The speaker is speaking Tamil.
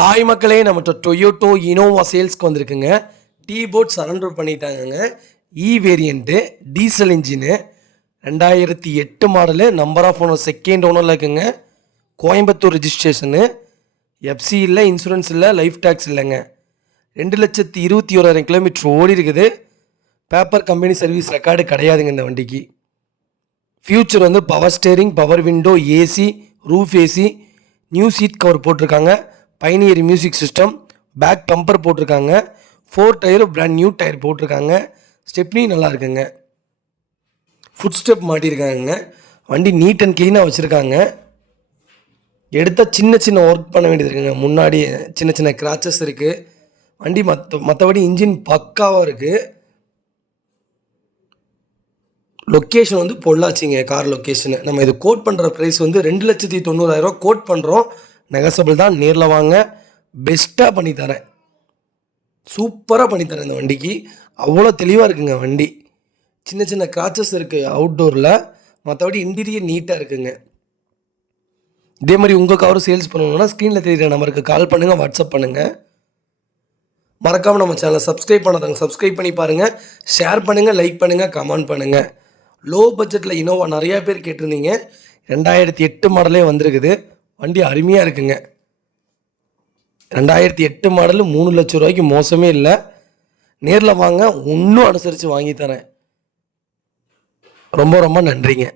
ஹாய் மக்களே, நம்மகிட்ட டொயோட்டோ இனோவா சேல்ஸ்க்கு வந்திருக்குங்க. டீ போர்ட் சரண்டர் பண்ணிட்டாங்கங்க. E variant diesel engine 2008 model. Number of owner second ஓனரில் இருக்குங்க. கோயம்புத்தூர் ரிஜிஸ்ட்ரேஷனு. எஃப்சி இல்லை, இன்சூரன்ஸ் இல்லை, லைஃப் டேக்ஸ் இல்லைங்க. 2,21,000 கிலோமீட்டர் ஓடி இருக்குது. பேப்பர் கம்பெனி சர்வீஸ் ரெக்கார்டு கிடையாதுங்க இந்த வண்டிக்கு. ஃபியூச்சர் வந்து power steering, power window, AC, roof AC, new seat cover போட்டிருக்காங்க. Pioneer music system, back bumper போட்டிருக்காங்க. 4 டயர் பிராண்ட் நியூ டயர் போட்டிருக்காங்க. ஸ்டெப்னி நல்லா இருக்குங்க. ஃபுட் ஸ்டெப் மாட்டியிருக்காங்க. வண்டி நீட் அண்ட் க்ளீனாக வச்சுருக்காங்க. எடுத்தால் சின்ன சின்ன ஒர்க் பண்ண வேண்டியது இருக்குங்க. முன்னாடி சின்ன சின்ன கிராச்சஸ் இருக்குது. வண்டி மற்றபடி இன்ஜின் பக்காவாக இருக்குது. லொக்கேஷன் வந்து பொள்ளாச்சிங்க. கார் லொக்கேஷனு நம்ம இது கோட் பண்ணுற ப்ரைஸ் வந்து 2,90,000 கோட் பண்ணுறோம். நெகசபிள் தான். நேரில் வாங்க, பெஸ்ட்டாக பண்ணித்தரேன். சூப்பராக பண்ணித்தரேன். இந்த வண்டிக்கு அவ்வளோ தெளிவாக இருக்குங்க வண்டி. சின்ன சின்ன கிராச்சஸ் இருக்குது அவுட்டோரில், மற்றபடி இன்டீரியர் நீட்டாக இருக்குங்க. இதே மாதிரி உங்கள் காரும் சேல்ஸ் பண்ணணுன்னா ஸ்க்ரீனில் தெரியுற நம்பருக்கு கால் பண்ணுங்கள், வாட்ஸ்அப் பண்ணுங்கள். மறக்காமல் நம்ம சேனலை சப்ஸ்கிரைப் பண்ணாதாங்க சப்ஸ்கிரைப் பண்ணி பாருங்கள். ஷேர் பண்ணுங்கள், லைக் பண்ணுங்கள், கமெண்ட் பண்ணுங்கள். லோ பட்ஜெட்டில் இனோவா நிறையா பேர் கேட்டிருந்தீங்க. 2008 மாடலே வந்திருக்குது. வண்டி அருமையாக இருக்குங்க. 2008 மாடலு 3 லட்சம் ரூபாய்க்கு மோசமே இல்லை. நேரில் வாங்க, இன்னும் அனுசரித்து வாங்கி தரேன். ரொம்ப ரொம்ப நன்றிங்க.